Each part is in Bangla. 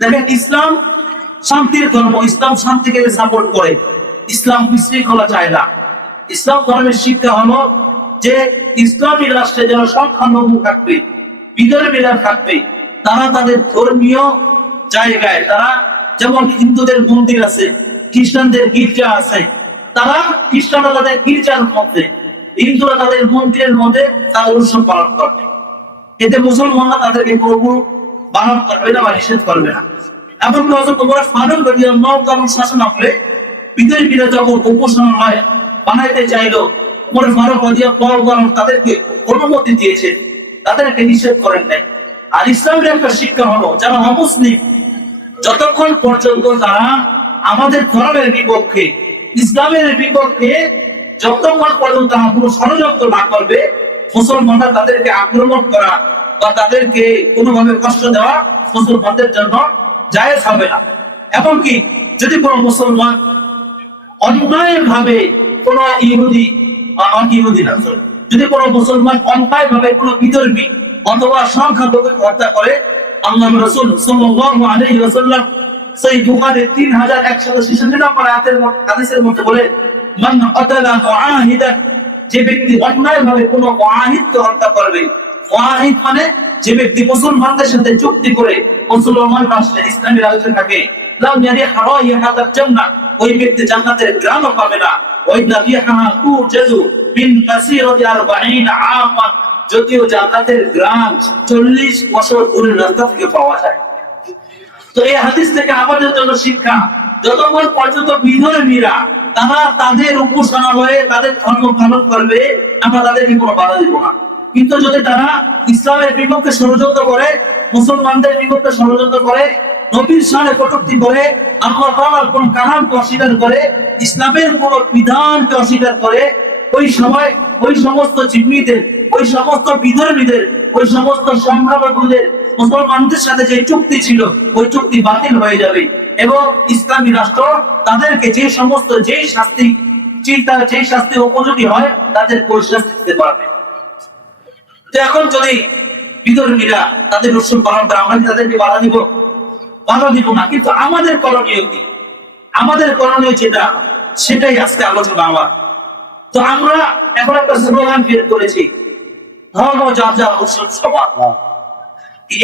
দেখেন, ইসলাম শান্তির ধর্ম, ইসলাম শান্তিকে সাপোর্ট করে, ইসলাম বিশৃঙ্খলা চায় না। ইসলাম ধর্মের শিক্ষা হলো যে ইসলামী রাষ্ট্রে যারা সংখ্যালঘু থাকবে, বিধর্মীরা থাকবে, তারা তাদের ধর্মীয় জায়গায়, তারা যেমন হিন্দুদের মন্দির আছে, খ্রিস্টানদের গির্জা আছে, তারা খ্রিস্টানরা তাদের গির্জার মধ্যে, হিন্দুরা তাদের মন্দিরের মধ্যে তারা উৎসব পালন করবে। এতে মুসলমানরা তাদেরকে কোনো বারণ করবে না বা নিষেধ করবে না। এখন হযরত ওমর ফারুক রাদিয়াল্লাহু তাআলা শাসন আমলে বিদেশীরা যখন উপাসনালয় বানাইতে চাইলো, ওমর ফারুক রাদিয়াল্লাহু তাআলা তাদেরকে অনুমতি দিয়েছেন, তাদেরকে নিষেধ করেন নাই। আর ইসলামের একটা শিক্ষা হলো, যারা অমুসলিম যতক্ষণ পর্যন্ত তারা আমাদের ধর্মের বিপক্ষে, ইসলামের বিপক্ষে যতক্ষণ পর্যন্ত তারা কোনো ষড়যন্ত্র না করবে, মুসলমানরা তাদেরকে আক্রমণ করা বা তাদেরকে কোনোভাবে কষ্ট দেওয়া মুসলমানদের জন্য জায়েজ হবে না। এমনকি যদি কোনো মুসলমান অন্যায় ভাবে কোন ইহুদি না, যদি কোনো মুসলমান অন্যায় ভাবে কোনো বিধর্মী অথবা সংখ্যালঘুকে হত্যা করে, আল্লাহ রাসূল সাল্লাল্লাহু আলাইহি ওয়াসাল্লাম সহিহ বুখারী 3166 নম্বর হাদিসের মধ্যে বলে, মান কাতালা মুআহিদান, যে ব্যক্তি অন্যায় ভাবে কোনো মুআহিদকে হত্যা করবে, মুআহিদ মানে যে ব্যক্তি মুসলমানদের সাথে চুক্তি করে মুসলমান রাষ্ট্রে, ইসলামী রাষ্ট্রে থাকে, লাম ইয়ারিহা রাইহাতাল জান্নাহ, ওই ব্যক্তি জান্নাতের ঘ্রাণও পাবে না। ওই রাইহা তুজাদু মিন মাসিরাতি 40 আমান, যদিও জান্নাতের ঘ্রাণ 40 বছর দূরের রাস্তা থেকে পাওয়া যায়। তো এই হাদিস থেকে আমাদের জন্য শিক্ষা, যতক্ষণ পর্যন্ত বিধর্মীরা তারা তাদের উপাসনালয়ে তাদের ধর্ম পালন করবে, আমরা তাদেরকে কোনো বাধা দিব না। কিন্তু যদি তারা ইসলামের বিপক্ষে ষড়যন্ত্র করে, মুসলমানদের বিপক্ষে ষড়যন্ত্র করে, নবীর শানে কটূক্তি করে, আল্লাহ তাআলার কোন কালামকে অস্বীকার করে, ইসলামের কোন বিধানকে অস্বীকার করে, ওই সময় ওই সমস্ত জিম্মিদের, ওই সমস্ত বিধর্মীদের, ওই সমস্ত সংখ্যালঘুদের মুসলমানদের সাথে যে চুক্তি ছিল, ওই চুক্তি বাতিল হয়ে যাবে এবং ইসলামী রাষ্ট্র তাদেরকে যে সমস্ত যেই শাস্তি উপযোগী হয় তাদের শাস্তি দিতে পারবে। তো এখন যদি বিধর্মীরা তাদের উৎসব পালন করে, আমরা তাদেরকে বাধা দিব না। কিন্তু আমাদের করণীয় কি? আমাদের করণীয় যেটা, সেটাই আজকে আলোচনা আমার। তো আমরা এখন একটা স্লোগান বের করেছি, ধর্ম যার যার উৎসব সবার।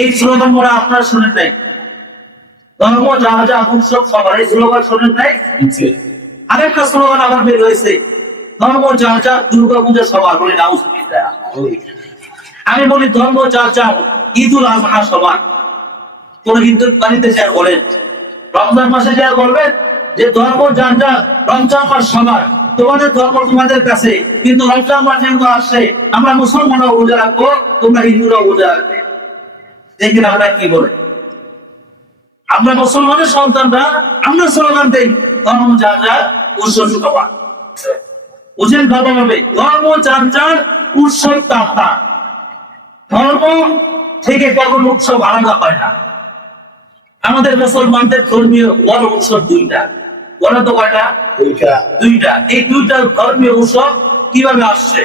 এই স্লোগান মোরা আপনারা শুনেন নাই? ধর্ম যার যার উৎসব সবার, এই স্লোগান শুনেন নাই? আরেকটা স্লোগান আবার বের হয়েছে, ধর্ম যার যার দুর্গা পূজা সবার, বলে নাউজুবিল্লাহ। আমি বলি ধর্ম যার যার ঈদুল আজহা সবার। কোন হিন্দু বাড়িতে যা বলেন, রমজান মাসে যা বলবেন যে ধর্ম যার যার, রমজান মাস সবার, তোমাদের ধর্ম তোমাদের কাছে, কিন্তু রমজান মাস যেহেতু আসছে, আমরা মুসলমানরাও রোজা রাখবো, তোমরা হিন্দুরাও রোজা রাখবে। দেখেন আমরা কি বলে, আমরা মুসলমানের সন্তানরা আমরা স্লোগান দেই, ধর্ম যার যার উৎসব সবার। বুঝেন ভালোভাবে, ধর্ম যার যার উৎসব তার। ধর্ম থেকে কখনো উৎসব আলাদা হয় না। আমাদের মুসলমানদের ধর্মীয় বড় উৎসব দুইটা। বলা তো কয়টা? দুইটা। এই দুইটা ধর্মীয় উৎসব কিভাবে আসছে?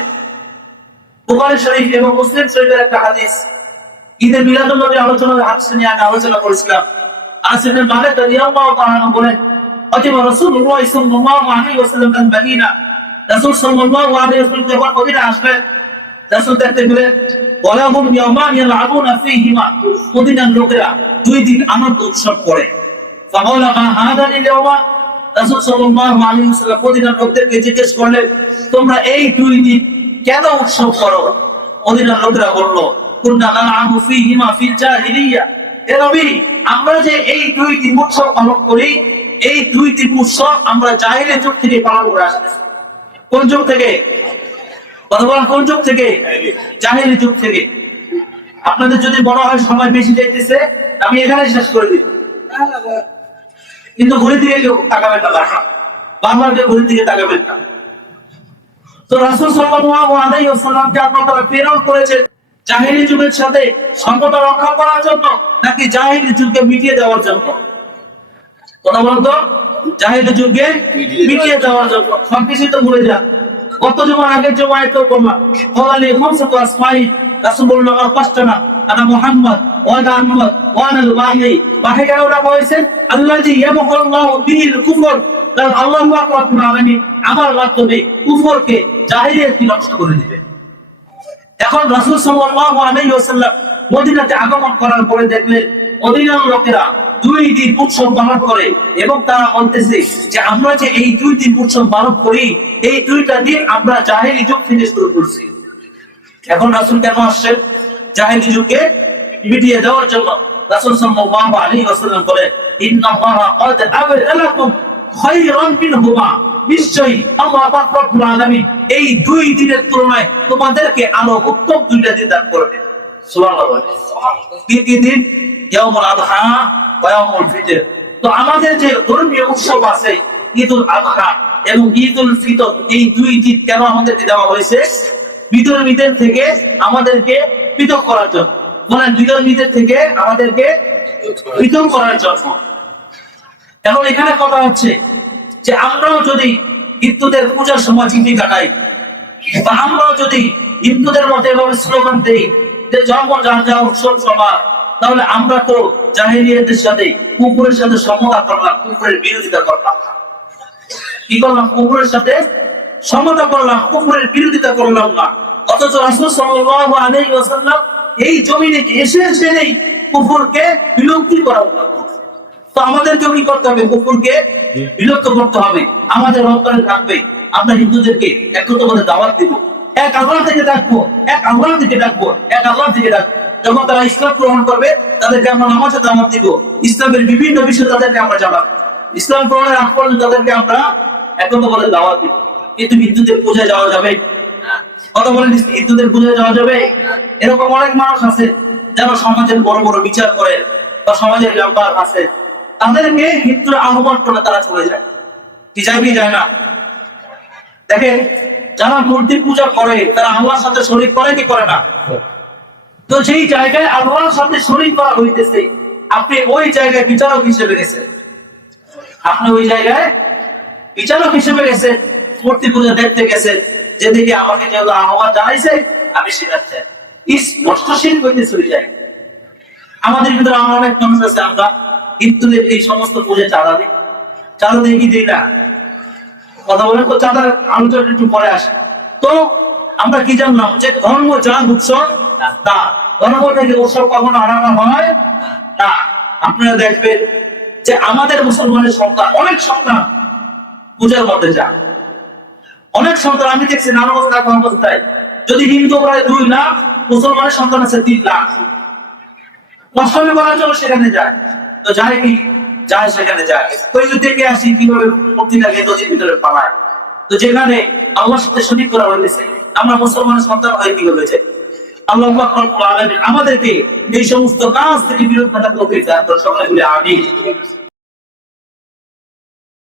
বুখারী শরীফ এবং মুসলিম শরীফের একটা হাদিস, ঈদে মিলাদুন নবী আলোচনার হাদিস নিয়ে আমি আলোচনা করেছিলাম। আনাস ইবনে মালিক রাদিয়াল্লাহু তাআলা বলেন, অতএব রাসূলুল্লাহ সাল্লাল্লাহু আলাইহি ওয়াসাল্লাম মদিনা, রাসূল সাল্লাল্লাহু আলাইহি ওয়াসাল্লাম যখন মদিনা আসলেন, রাসূল দেখতে পেলেন ওয়ালাহুম ইয়াওমান ইয়ালআবুনা ফীহিমা, মদিনার লোকেরা দুই দিন আনন্দ উৎসব করে। ফাকালা মা হাদানি ইয়াওমা, রাসূল সাল্লাল্লাহু আলাইহি ওয়াসাল্লাম মদিনার লোকদেরকে জিজ্ঞেস করলেন, তোমরা এই দুই দিন কেন উৎসব করো? মদিনার লোকেরা বলল, কুননা নালআবু ফীহিমা ফিল জাহিলিয়া, হে নবী, আমরা যে এই দুই দিন উৎসব পালন করি, এই দুই দিন উৎসব আমরা জাহিলিয়াত যুগ থেকে পালন করে আসতেছি। কোন যুগ থেকে? কোন যুগ থেকে? জাহেলি যুগ থেকে। আপনাদের যদি বড় হয় সময় বেশি যাইতেছে, আমি এখানে শেষ করে দিব, কিন্তু ঘড়ির দিকে কেউ তাকাবেন না, বারবার কেউ ঘড়ির দিকে তাকাবেন না। তো রাসূল সাল্লাল্লাহু আলাইহি ওয়াসাল্লামকে আল্লাহ তাআলা প্রেরণ করেছেন জাহেলি যুগের সাথে সম্পর্ক রক্ষা করার জন্য, নাকি জাহেলি যুগকে মিটিয়ে দেওয়ার জন্য? কথা বলতো, জাহেলি যুগকে মিটিয়ে দেওয়ার জন্য। সবকিছু তো ভুলে যান, কত জমা আগে জমায় তো বললাম কলালি খামসাতু আসমাই, রাসূল বললেন আমার পাঁচটা নাম, আনা মুহাম্মদ ওয়া আনা আহমদ ওয়া আনা আল-ওয়াহি। ওয়াহি কেন নাম হয়েছে? আল্লাযী ইয়ামহুল্লাহু বিহিল কুফর, কারণ আল্লাহ রাব্বুল আলামিন আমার মাধ্যমে কুফরকে জাহিলিয়াতকে নষ্ট করে দিবেন। এখন রাসূল সাল্লাল্লাহু আলাইহি ওয়াসাল্লাম মদিনাতে আগমন করার পরে দেখলেন মদিনার লোকেরা 2 দিন উৎসব পালন করে, এবং তারা বলতেছে যে আমরা যে এই 2 দিন উৎসব পালন করি, এই 2টা দিন আমরা জাহেলি যুগ থেকে শুরু করছি। এখন রাসূল কেন আসছেন? জাহেলি যুগকে মিটিয়ে দেওয়ার জন্য। রাসূল সাল্লাল্লাহু আলাইহি ওয়াসাল্লাম বলেন ইন্নাল্লাহা ক্বাদ আবদালাকুম খায়রান মিনহুমা, নিশ্চয়ই আল্লাহ পাক রব্বুল আলামিন এই 2 দিনের তুলনায় তোমাদেরকে আরো উত্তম 2টা দিন দান করবেন। সুবহানাল্লাহ। কি দিন? ইয়াউমুল আযহা ওয়া ইয়াউমুল ফিতর। তো আমাদের যে ধর্মীয় উৎসব আছে ঈদুল আযহা এবং ঈদুল ফিতর, এই 2 দিন কেন আমাদেরকে দেওয়া হয়েছে? বিধর্মীদের থেকে আমাদেরকে পৃথক করার জন্য। মানে বিধর্মীদের থেকে আমাদেরকে পৃথক করার জন্য। এখন এখানে কথা হচ্ছে যে আমরাও যদি হিন্দুদের পূজার সময় চিঠি কাটাই, বা আমরাও যদি হিন্দুদের মধ্যে এভাবে স্লোগান দেই যে জন্ম যার যা উৎসব সবার, তাহলে আমরা তো জাহেলিয়াতের সাথে কুফরের সাথে সমতা করলাম, কুফরের বিরোধিতা করলাম। কি করলাম? কুফরের সাথে সমতা করলাম, কুফরের বিরোধিতা করলাম না। অথচ রাসূল সাল্লাল্লাহু আলাইহি ওয়াসাল্লাম এই জমিনে এসে নেই কুফরকে বিলুপ্তি করা। তো আমাদেরকে কি করতে হবে? কুফরকে বিলুপ্ত করতে হবে। আমাদের অন্তরে থাকবে আমরা হিন্দুদেরকে একত্র করে দাওয়াত দিব, এক আল্লাহ থেকে ডাকবো, এক আল্লাহ থেকে ডাকবো, এক আল্লাহ থেকে ডাকবো। যখন তারা ইসলাম গ্রহণ করবে তাদেরকে আমরা নামাজে দাওয়াত দিব, ইসলামের বিভিন্ন বিষয় তাদেরকে আমরা জানাবো, ইসলাম গ্রহণের আগ পর্যন্ত তাদেরকে আমরা একত্র করে দাওয়াত দিব। কিন্তু হিন্দুদের পূজায় যাওয়া যাবে? কথা বলেন, হিন্দুদের পূজায় যাওয়া যাবে? এরকম অনেক মানুষ আছে যারা সমাজের বড় বড় বিচার করে বা সমাজের মেম্বার আছে, তাদেরকে হিন্দুরা আহ্বান করে তারা চলে যায়। কি যায় কি যায় না? দেখেন, যারা মূর্তি পূজা করে তারা আল্লাহর সাথে শরীক করে কি করে না? তো যেই জায়গায় আল্লাহর সাথে শরীক করা হইতেছে, আপনি ওই জায়গায় বিচারক হিসেবে গেছেন। আপনি ওই জায়গায় বিচারক হিসেবে গেছেন, মূর্তি পূজা দেখতে গেছেন, যেদিকে আমাকে যেগুলো আহ্বান জানাইছে আমি সেখানে যাই। স্পষ্ট শিরক হইতেছে ওই জায়গায়। আমাদের ভিতরে অনেক মানুষ আছে, আমরা হিন্দুদের এই সমস্ত পূজা চাঁদা দিই। চাঁদা দিয়ে কি দিই না? কথা বলেন তো, চাঁদার আলোচনা একটু পরে আসে। তো আমরা কি জানলাম যে ধর্ম যা উৎসব তা, ধর্ম থেকে উৎসব কখনো আনানো হয় না। আপনারা দেখবেন যে আমাদের মুসলমানের সন্তান, অনেক সন্তান পূজার মধ্যে যান। অনেক সন্তান আমি দেখছি নানা অবস্থায়, যদি হিন্দু প্রায় 2 লাখ, মুসলমানের সন্তান আছে 3 লাখ। অষ্টমী করার জন্য সেখানে যায়। তো যায় কি? যায়, সেখানে যায়। ওই দেখে আসি কিভাবে মূর্তিটাকে নদীর ভিতরে পালায়। তো যেখানে আল্লাহর সাথে শরীক করা হয়েছে, আমরা মুসলমানের সন্তান হয়ে কি হয়েছে? আল্লাহ আমাদেরকে এই সমস্ত কাজ থেকে বিরত থাকার তৌফিক দান করুন। সকলে বলে আমিন।